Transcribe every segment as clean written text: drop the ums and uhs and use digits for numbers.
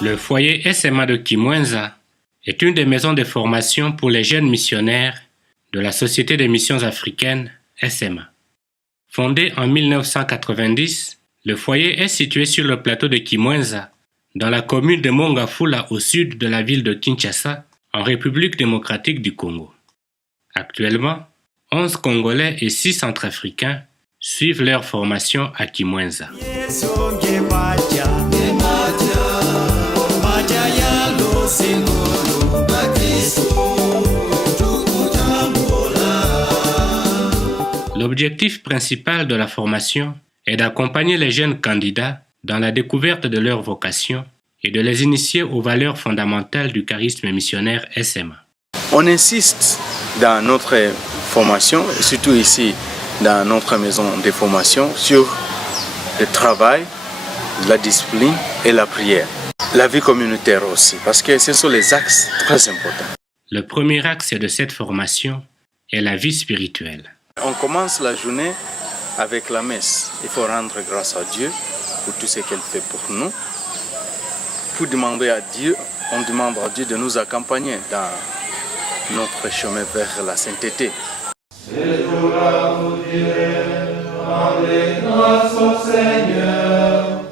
Le foyer SMA de Kimwenza est une des maisons de formation pour les jeunes missionnaires de la Société des missions africaines SMA. Fondé en 1990, le foyer est situé sur le plateau de Kimwenza, dans la commune de Mongafula au sud de la ville de Kinshasa, en République démocratique du Congo. Actuellement, 11 Congolais et 6 Centrafricains suivent leur formation à Kimwenza. L'objectif principal de la formation est d'accompagner les jeunes candidats dans la découverte de leur vocation et de les initier aux valeurs fondamentales du charisme missionnaire SMA. On insiste dans notre formation, surtout ici dans notre maison de formation, sur le travail, la discipline et la prière. La vie communautaire aussi, parce que ce sont les axes très importants. Le premier axe de cette formation est la vie spirituelle. On commence la journée avec la messe. Il faut rendre grâce à Dieu pour tout ce qu'elle fait pour nous. Pour demander à Dieu, on demande à Dieu de nous accompagner dans notre chemin vers la sainteté. Ce jour-là, vous direz, rendez grâce au Seigneur,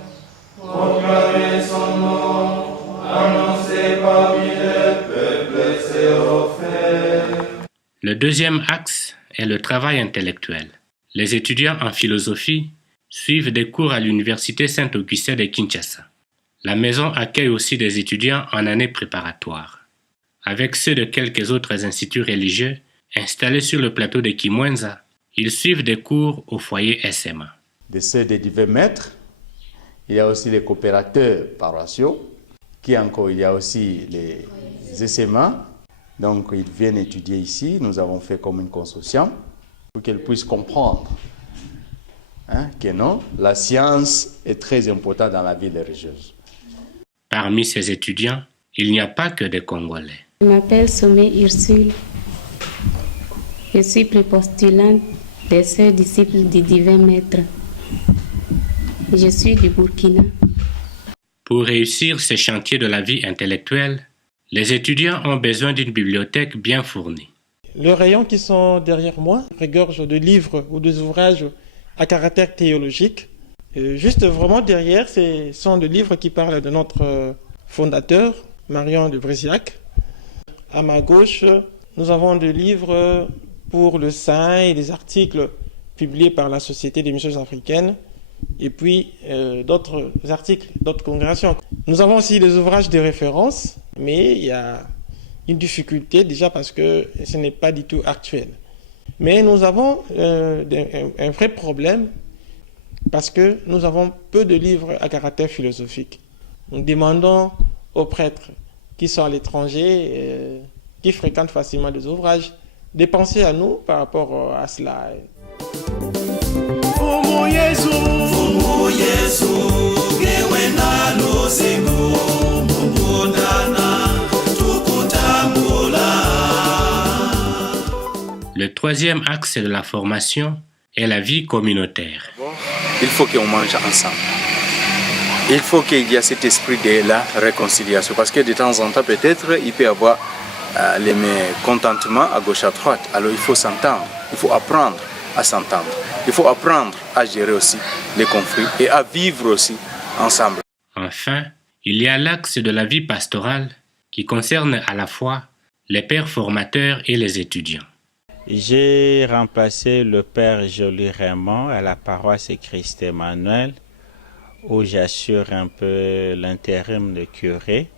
proclamez son nom, annoncez parmi les peuples ses refaits. Le deuxième axe est le travail intellectuel. Les étudiants en philosophie suivent des cours à l'Université Saint-Augustin de Kinshasa. La maison accueille aussi des étudiants en année préparatoire, avec ceux de quelques autres instituts religieux installés sur le plateau de Kimwenza. Ils suivent des cours au foyer SMA. De ceux des divers maîtres, il y a aussi les coopérateurs paroissiaux, il y a aussi les SMA. Donc, ils viennent étudier ici. Nous avons fait comme une consortium pour qu'ils puissent comprendre que non, la science est très importante dans la vie religieuse. Parmi ces étudiants, il n'y a pas que des Congolais. Je m'appelle Somé Ursule. Je suis prépostulante des sœurs disciples du divin maître. Je suis du Burkina. Pour réussir ces chantiers de la vie intellectuelle, les étudiants ont besoin d'une bibliothèque bien fournie. Les rayons qui sont derrière moi regorgent de livres ou des ouvrages à caractère théologique. Juste vraiment derrière, ce sont des livres qui parlent de notre fondateur, Marion de Bréziac. À ma gauche, nous avons des livres pour le saint et des articles publiés par la Société des missions africaines, et puis d'autres articles, d'autres congrégations. Nous avons aussi des ouvrages de référence, mais il y a une difficulté déjà parce que ce n'est pas du tout actuel. Mais nous avons un vrai problème parce que nous avons peu de livres à caractère philosophique. Nous demandons aux prêtres qui sont à l'étranger, qui fréquentent facilement des ouvrages, de penser à nous par rapport à cela. Le troisième axe de la formation est la vie communautaire. Il faut qu'on mange ensemble. Il faut qu'il y ait cet esprit de la réconciliation. Parce que de temps en temps, peut-être, il peut y avoir les mécontentements à gauche à droite. Alors il faut s'entendre. Il faut apprendre à s'entendre. Il faut apprendre à gérer aussi les conflits et à vivre aussi ensemble. Enfin, il y a l'axe de la vie pastorale qui concerne à la fois les pères formateurs et les étudiants. J'ai remplacé le père Joly Raymond à la paroisse Christ Emmanuel, où j'assure un peu l'intérim de curé.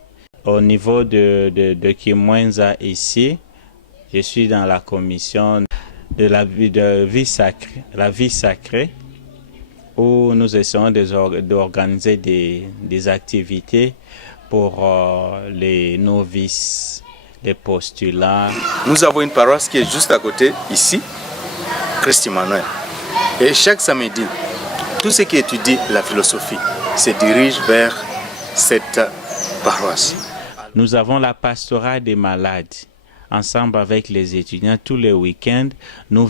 Au niveau de Kimwenza ici, je suis dans la commission de la vie sacrée, où nous essayons d'organiser des activités pour les novices, les postulats. Nous avons une paroisse qui est juste à côté, ici, Christ Emmanuel. Et chaque samedi, tout ce qui étudie la philosophie se dirige vers cette paroisse. Nous avons la pastorale des malades ensemble avec les étudiants, tous les week-ends, nous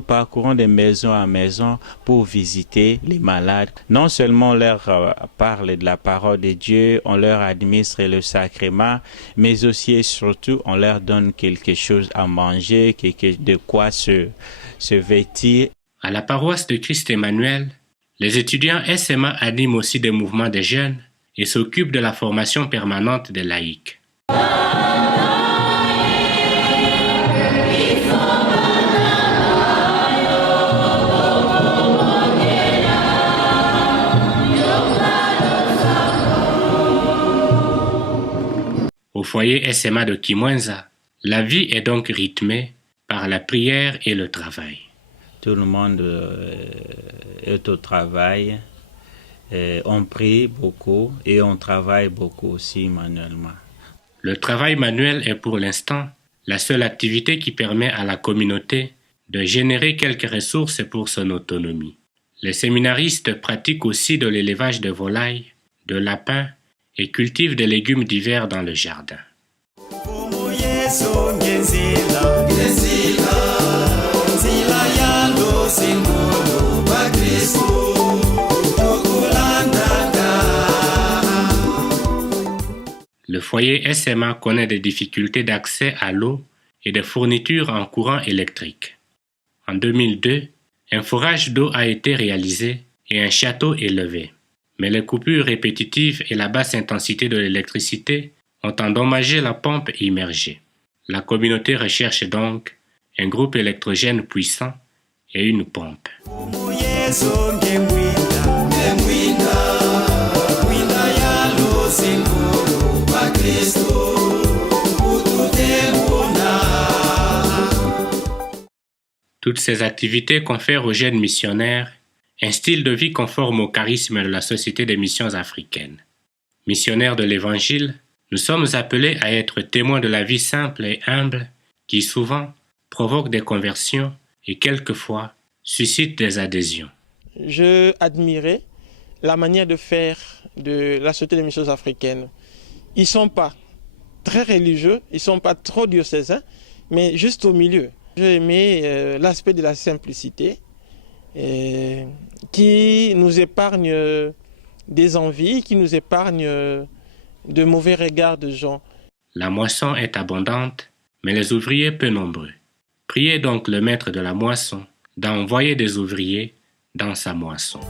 parcourons de maison à maison pour visiter les malades. Non seulement on leur parle de la parole de Dieu, on leur administre le sacrement, mais aussi et surtout on leur donne quelque chose à manger, de quoi se vêtir. À la paroisse de Christ Emmanuel, les étudiants SMA animent aussi des mouvements de jeunes et s'occupent de la formation permanente des laïcs. Au foyer SMA de Kimwenza, la vie est donc rythmée par la prière et le travail. Tout le monde est au travail, on prie beaucoup et on travaille beaucoup aussi manuellement. Le travail manuel est pour l'instant la seule activité qui permet à la communauté de générer quelques ressources pour son autonomie. Les séminaristes pratiquent aussi de l'élevage de volailles, de lapins et cultivent des légumes divers dans le jardin. Le foyer SMA connaît des difficultés d'accès à l'eau et de fournitures en courant électrique. En 2002, un forage d'eau a été réalisé et un château élevé. Mais les coupures répétitives et la basse intensité de l'électricité ont endommagé la pompe immergée. La communauté recherche donc un groupe électrogène puissant et une pompe. Toutes ces activités confèrent aux jeunes missionnaires un style de vie conforme au charisme de la Société des missions africaines. Missionnaires de l'Évangile, nous sommes appelés à être témoins de la vie simple et humble qui souvent provoque des conversions et quelquefois suscite des adhésions. Je admirais la manière de faire de la Société des missions africaines. Ils ne sont pas très religieux, ils ne sont pas trop diocésains, mais juste au milieu. J'ai aimé l'aspect de la simplicité qui nous épargne des envies, qui nous épargne de mauvais regards de gens. La moisson est abondante, mais les ouvriers peu nombreux. Priez donc le maître de la moisson d'envoyer des ouvriers dans sa moisson.